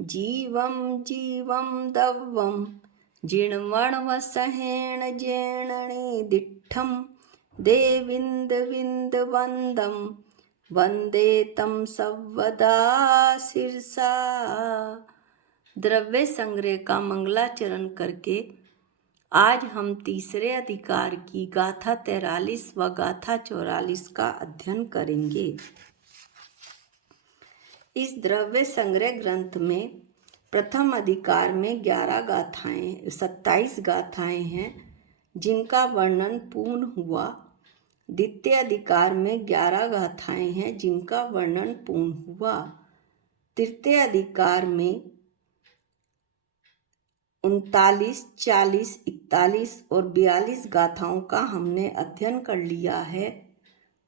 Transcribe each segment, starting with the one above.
जीवं जीवं दव्वं जिण्वण्वसहेण जेणणिदिट्ठं देविन्दविन्दवन्दं वन्दे तं सर्वदा शिरसा। द्रव्य संग्रह का मंगलाचरण करके आज हम तीसरे अधिकार की गाथा 43 व गाथा 44 का अध्ययन करेंगे। इस द्रव्य संग्रह ग्रंथ में प्रथम अधिकार में 27 गाथाएं हैं जिनका वर्णन पूर्ण हुआ। द्वितीय अधिकार में 11 गाथाएं हैं जिनका वर्णन पूर्ण हुआ। तृतीय अधिकार में 39, 40, 41 और 42 गाथाओं का हमने अध्ययन कर लिया है।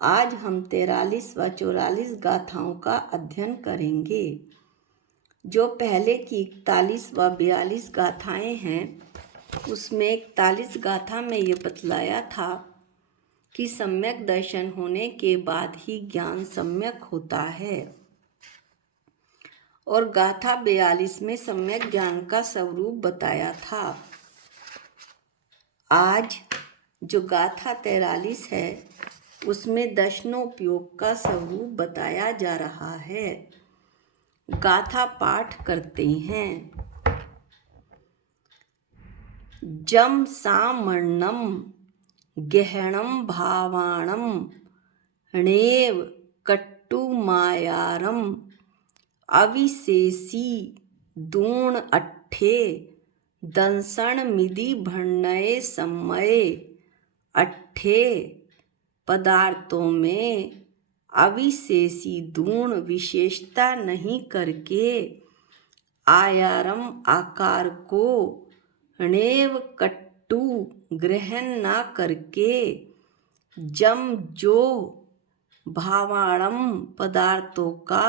आज हम 43 व 44 गाथाओं का अध्ययन करेंगे। जो पहले की 41 व 42 गाथाएं हैं उसमें 41 गाथा में ये बतलाया था कि सम्यक दर्शन होने के बाद ही ज्ञान सम्यक होता है, और गाथा 42 में सम्यक ज्ञान का स्वरूप बताया था। आज जो गाथा 43 है उसमें दर्शनोपयोग का स्वरूप बताया जा रहा है। गाथा पाठ करते हैं। जम सामर्णम गहणम भावाणम णेव कट्टु मायारम अविशेषी दूण अट्ठे दंसण मिधि भण्णये सम्मये अट्ठे पदार्थों में अविशेषी दूण विशेषता नहीं करके आयारम आकार को णेव कट्टु ग्रहण ना करके जम जो भावाणम पदार्थों का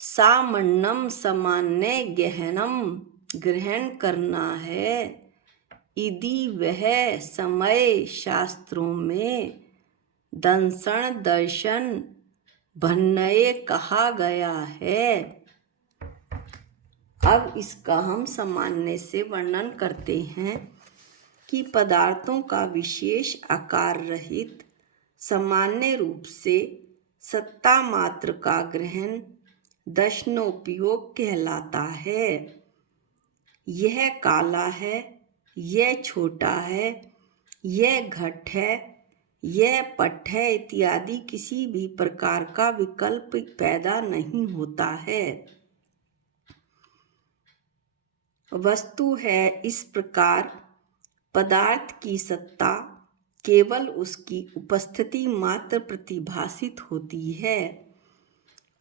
सामन्नम सामान्य गहनम ग्रहण करना है। यदि वह समय शास्त्रों में दंसण दर्शन भण्णये कहा गया है। अब इसका हम सामान्य से वर्णन करते हैं कि पदार्थों का विशेष आकार रहित सामान्य रूप से सत्ता मात्र का ग्रहण दर्शनोपयोग कहलाता है। यह काला है, यह छोटा है, यह घट है, यह पट है इत्यादि किसी भी प्रकार का विकल्प पैदा नहीं होता है। वस्तु है इस प्रकार पदार्थ की सत्ता केवल उसकी उपस्थिति मात्र प्रतिभासित होती है,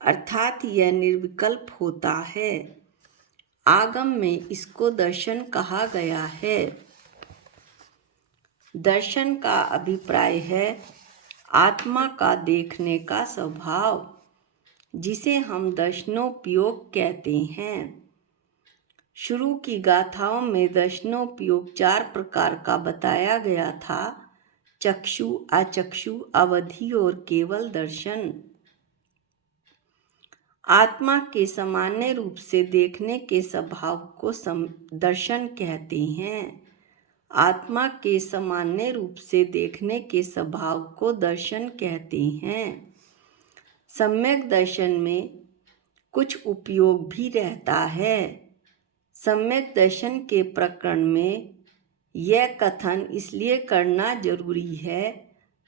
अर्थात यह निर्विकल्प होता है। आगम में इसको दर्शन कहा गया है। दर्शन का अभिप्राय है आत्मा का देखने का स्वभाव, जिसे हम दर्शनोपयोग कहते हैं। शुरू की गाथाओं में दर्शनोपयोग 4 प्रकार का बताया गया था: चक्षु, अचक्षु, अवधि और केवल दर्शन। आत्मा के सामान्य रूप से देखने के स्वभाव को दर्शन कहते हैं। आत्मा के सामान्य रूप से देखने के स्वभाव को दर्शन कहते हैं। सम्यक दर्शन में कुछ उपयोग भी रहता है। सम्यक दर्शन के प्रकरण में यह कथन इसलिए करना जरूरी है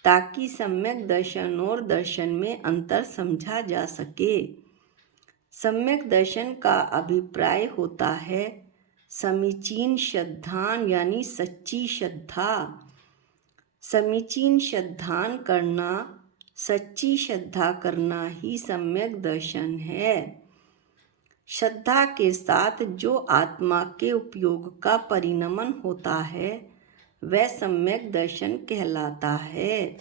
ताकि सम्यक दर्शन और दर्शन में अंतर समझा जा सके। सम्यक दर्शन का अभिप्राय होता है समीचीन श्रद्धान यानी सच्ची श्रद्धा। समीचीन श्रद्धान करना, सच्ची श्रद्धा करना ही सम्यक दर्शन है। श्रद्धा के साथ जो आत्मा के उपयोग का परिणमन होता है वह सम्यक दर्शन कहलाता है।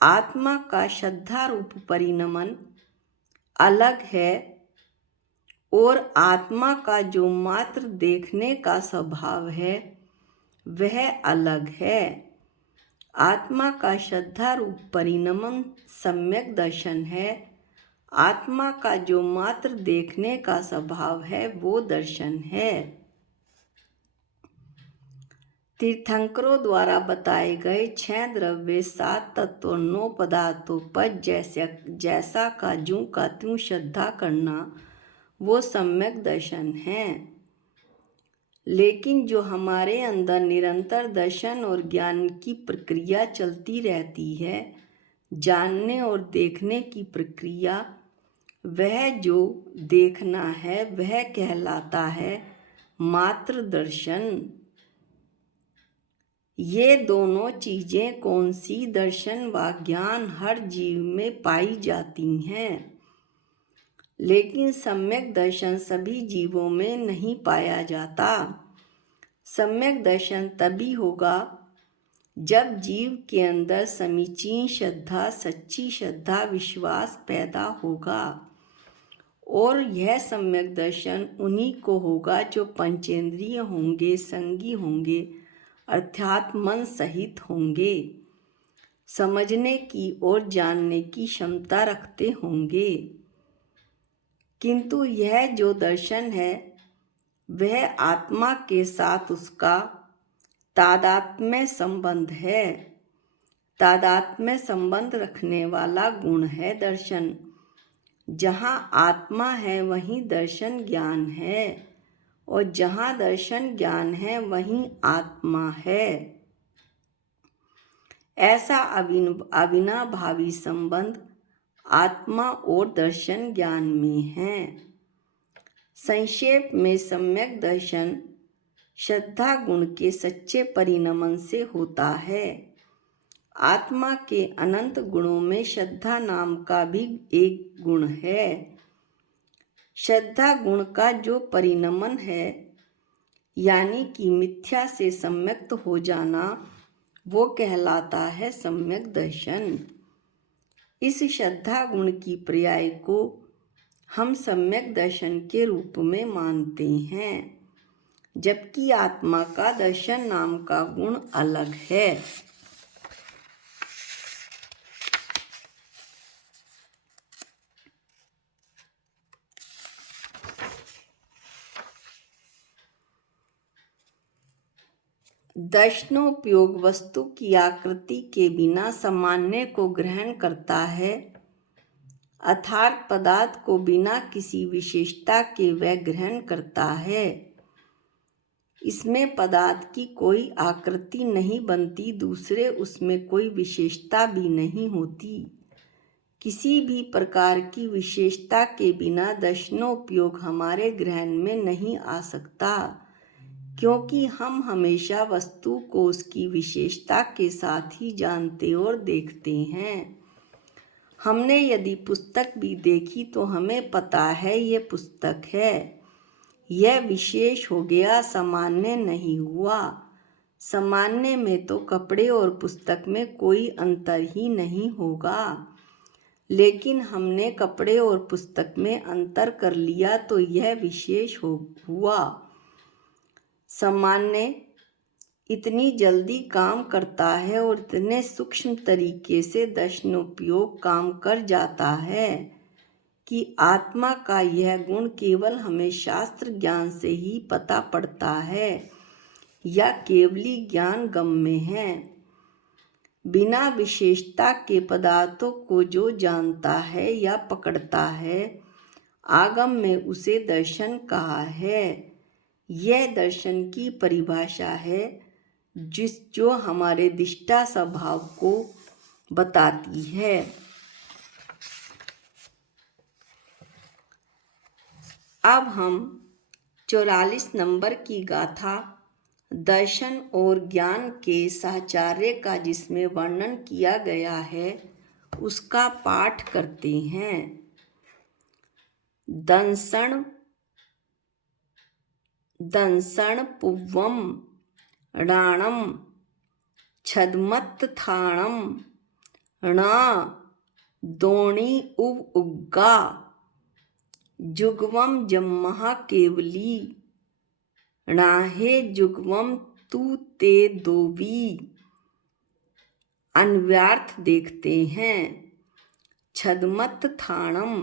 आत्मा का श्रद्धा रूप परिणमन अलग है और आत्मा का जो मात्र देखने का स्वभाव है वह अलग है। आत्मा का श्रद्धा रूप परिणमन सम्यक दर्शन है। आत्मा का जो मात्र देखने का स्वभाव है वो दर्शन है। तीर्थंकरों द्वारा बताए गए 6 द्रव्य, 7 तत्व, 9 पदार्थों पर जैसा का ज्यों का त्यों श्रद्धा करना वो सम्यक दर्शन है। लेकिन जो हमारे अंदर निरंतर दर्शन और ज्ञान की प्रक्रिया चलती रहती है, जानने और देखने की प्रक्रिया, वह जो देखना है वह कहलाता है मात्र दर्शन। ये दोनों चीजें कौन सी? दर्शन व ज्ञान हर जीव में पाई जाती हैं, लेकिन सम्यक दर्शन सभी जीवों में नहीं पाया जाता। सम्यक दर्शन तभी होगा जब जीव के अंदर समीचीन श्रद्धा, सच्ची श्रद्धा, विश्वास पैदा होगा। और यह सम्यक दर्शन उन्हीं को होगा जो पंचेंद्रिय होंगे, संगी होंगे, अर्थात मन सहित होंगे, समझने की और जानने की क्षमता रखते होंगे। किंतु यह जो दर्शन है वह आत्मा के साथ उसका तादात्म्य संबंध है। तादात्म्य संबंध रखने वाला गुण है दर्शन। जहाँ आत्मा है वहीं दर्शन ज्ञान है, और जहाँ दर्शन ज्ञान है वहीं आत्मा है। ऐसा अविनाभावी संबंध आत्मा और दर्शन ज्ञान में है। संक्षेप में सम्यक दर्शन श्रद्धा गुण के सच्चे परिणमन से होता है। आत्मा के अनंत गुणों में श्रद्धा नाम का भी एक गुण है। श्रद्धा गुण का जो परिणमन है, यानी कि मिथ्या से सम्यक्त हो जाना, वो कहलाता है सम्यक दर्शन। इस श्रद्धा गुण की पर्याय को हम सम्यक दर्शन के रूप में मानते हैं, जबकि आत्मा का दर्शन नाम का गुण अलग है। दर्शनोपयोग वस्तु की आकृति के बिना सामान्य को ग्रहण करता है, अर्थात पदार्थ को बिना किसी विशेषता के वह ग्रहण करता है। इसमें पदार्थ की कोई आकृति नहीं बनती, दूसरे उसमें कोई विशेषता भी नहीं होती। किसी भी प्रकार की विशेषता के बिना दर्शनोपयोग हमारे ग्रहण में नहीं आ सकता, क्योंकि हम हमेशा वस्तु को उसकी विशेषता के साथ ही जानते और देखते हैं। हमने यदि पुस्तक भी देखी तो हमें पता है यह पुस्तक है, यह विशेष हो गया, सामान्य नहीं हुआ। सामान्य में तो कपड़े और पुस्तक में कोई अंतर ही नहीं होगा, लेकिन हमने कपड़े और पुस्तक में अंतर कर लिया तो यह विशेष हुआ। सामान्य इतनी जल्दी काम करता है और इतने सूक्ष्म तरीके से दर्शनोपयोग काम कर जाता है कि आत्मा का यह गुण केवल हमें शास्त्र ज्ञान से ही पता पड़ता है या केवली ज्ञान गम्य है। बिना विशेषता के पदार्थों को जो जानता है या पकड़ता है, आगम में उसे दर्शन कहा है। यह दर्शन की परिभाषा है जो हमारे दृष्टा स्वभाव को बताती है। अब हम 44 नंबर की गाथा दर्शन और ज्ञान के साहचर्य का, जिसमें वर्णन किया गया है, उसका पाठ करते हैं। दंसण पुव्वम राणम छदमत्थाणम णा दोणी उव उग्गा जुगवम जम्महा केवली णाहे जुगवम तू ते दोवी। अन्वयार्थ देखते हैं। छदमत्थाणम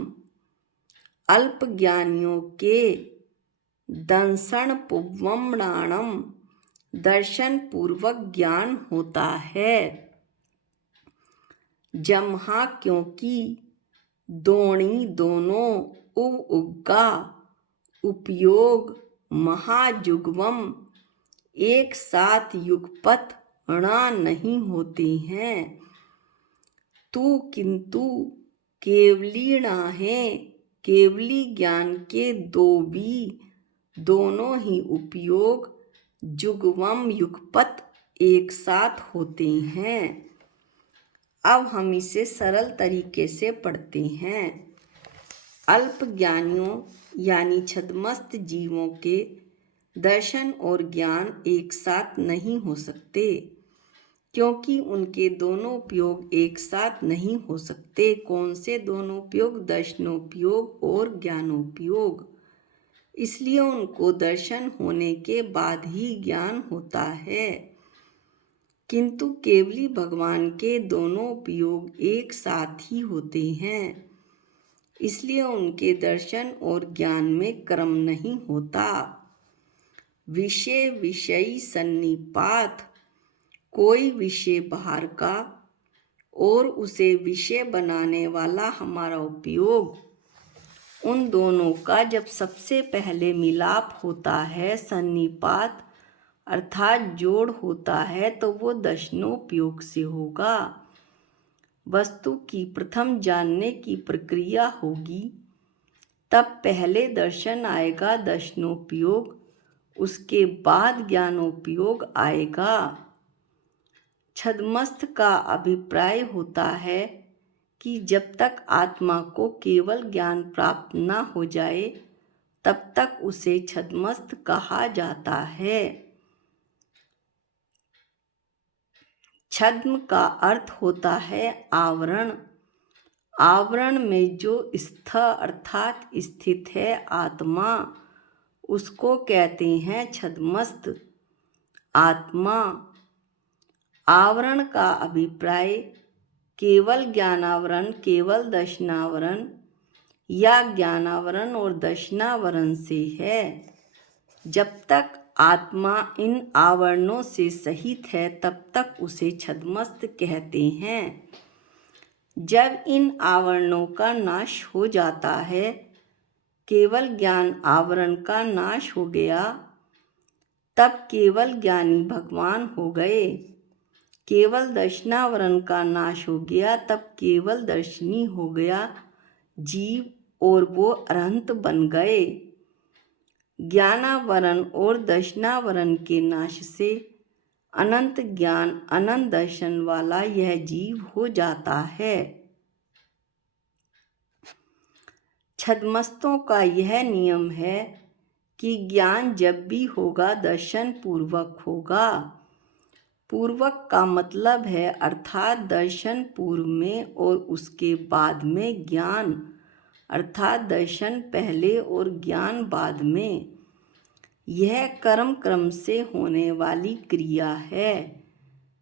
अल्पज्ञानियों के दंशन पुवम्णाणम दर्शन पूर्वक ज्ञान होता है। जमहा क्योंकि दोणी दोनों उग्गा उपयोग महाजुगवम एक साथ युगपत णा नहीं होते हैं। तू किंतु केवली णा है, केवली ज्ञान के दो भी दोनों ही उपयोग जुगवम युगपत एक साथ होते हैं। अब हम इसे सरल तरीके से पढ़ते हैं। अल्प ज्ञानियों यानी छद्मस्त जीवों के दर्शन और ज्ञान एक साथ नहीं हो सकते, क्योंकि उनके दोनों उपयोग एक साथ नहीं हो सकते। कौन से दोनों उपयोग? दर्शनोपयोग और ज्ञानोपयोग। इसलिए उनको दर्शन होने के बाद ही ज्ञान होता है। किंतु केवली भगवान के दोनों उपयोग एक साथ ही होते हैं, इसलिए उनके दर्शन और ज्ञान में क्रम नहीं होता। विषय विषयी सन्निपात, कोई विषय बाहर का और उसे विषय बनाने वाला हमारा उपयोग, उन दोनों का जब सबसे पहले मिलाप होता है, सन्निपात अर्थात जोड़ होता है, तो वो दर्शनोपयोग से होगा। वस्तु की प्रथम जानने की प्रक्रिया होगी, तब पहले दर्शन आएगा, दर्शनोपयोग, उसके बाद ज्ञानोपयोग आएगा। छद्मस्त का अभिप्राय होता है कि जब तक आत्मा को केवल ज्ञान प्राप्त न हो जाए, तब तक उसे छद्मस्त कहा जाता है। छद्म का अर्थ होता है आवरण। आवरण में जो स्थ अर्थात स्थित है आत्मा, उसको कहते हैं छद्मस्त आत्मा। आवरण का अभिप्राय केवल ज्ञानावरण, केवल दर्शनावरण या ज्ञानावरण और दर्शनावरण से है। जब तक आत्मा इन आवरणों से सहित है, तब तक उसे छद्मस्त कहते हैं। जब इन आवरणों का नाश हो जाता है, केवल ज्ञान आवरण का नाश हो गया, तब केवल ज्ञानी भगवान हो गए। केवल दर्शनावरण का नाश हो गया, तब केवल दर्शनी हो गया जीव, और वो अरहंत बन गए। ज्ञानावरण और दर्शनावरण के नाश से अनंत ज्ञान, अनंत दर्शन वाला यह जीव हो जाता है। छद्मस्तों का यह नियम है कि ज्ञान जब भी होगा, दर्शन पूर्वक होगा। पूर्वक का मतलब है अर्थात दर्शन पूर्व में और उसके बाद में ज्ञान, अर्थात दर्शन पहले और ज्ञान बाद में। यह कर्म क्रम से होने वाली क्रिया है।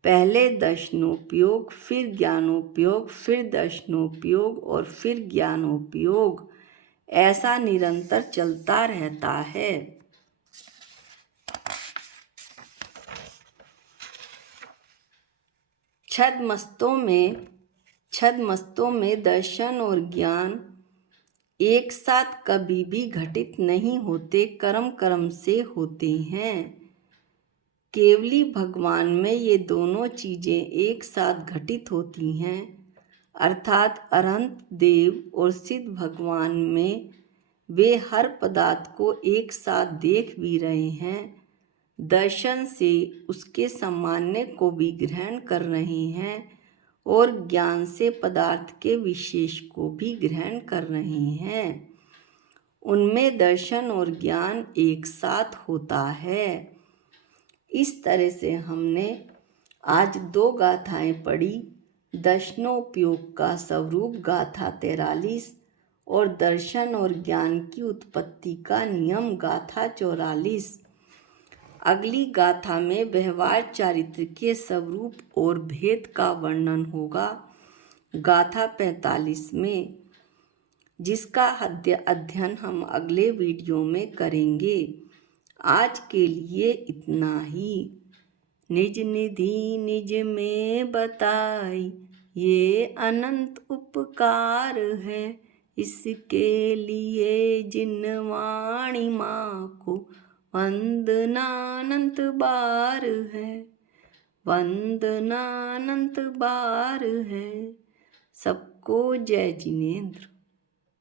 पहले दर्शनोपयोग, फिर ज्ञानोपयोग, फिर दर्शनोपयोग और फिर ज्ञानोपयोग, ऐसा निरंतर चलता रहता है। छद्मस्तों में दर्शन और ज्ञान एक साथ कभी भी घटित नहीं होते, कर्म क्रम से होते हैं। केवली भगवान में ये दोनों चीज़ें एक साथ घटित होती हैं, अर्थात अरहंत देव और सिद्ध भगवान में वे हर पदार्थ को एक साथ देख भी रहे हैं, दर्शन से उसके सामान्य को भी ग्रहण कर रहे हैं और ज्ञान से पदार्थ के विशेष को भी ग्रहण कर रहे हैं। उनमें दर्शन और ज्ञान एक साथ होता है। इस तरह से हमने आज 2 गाथाएं पढ़ी। दर्शनोपयोग का स्वरूप गाथा 43 और दर्शन और ज्ञान की उत्पत्ति का नियम गाथा 44। अगली गाथा में व्यवहार चारित्र के स्वरूप और भेद का वर्णन होगा गाथा 45 में। जिसका अध्ययन हम अगले वीडियो में करेंगे। आज के लिए इतना ही। निज निधि निज में बताई, ये अनंत उपकार है। इसके लिए जिन वाणी माँ को वंदनानंत बार है, वंदनानंत बार है। सबको जय जिनेंद्र।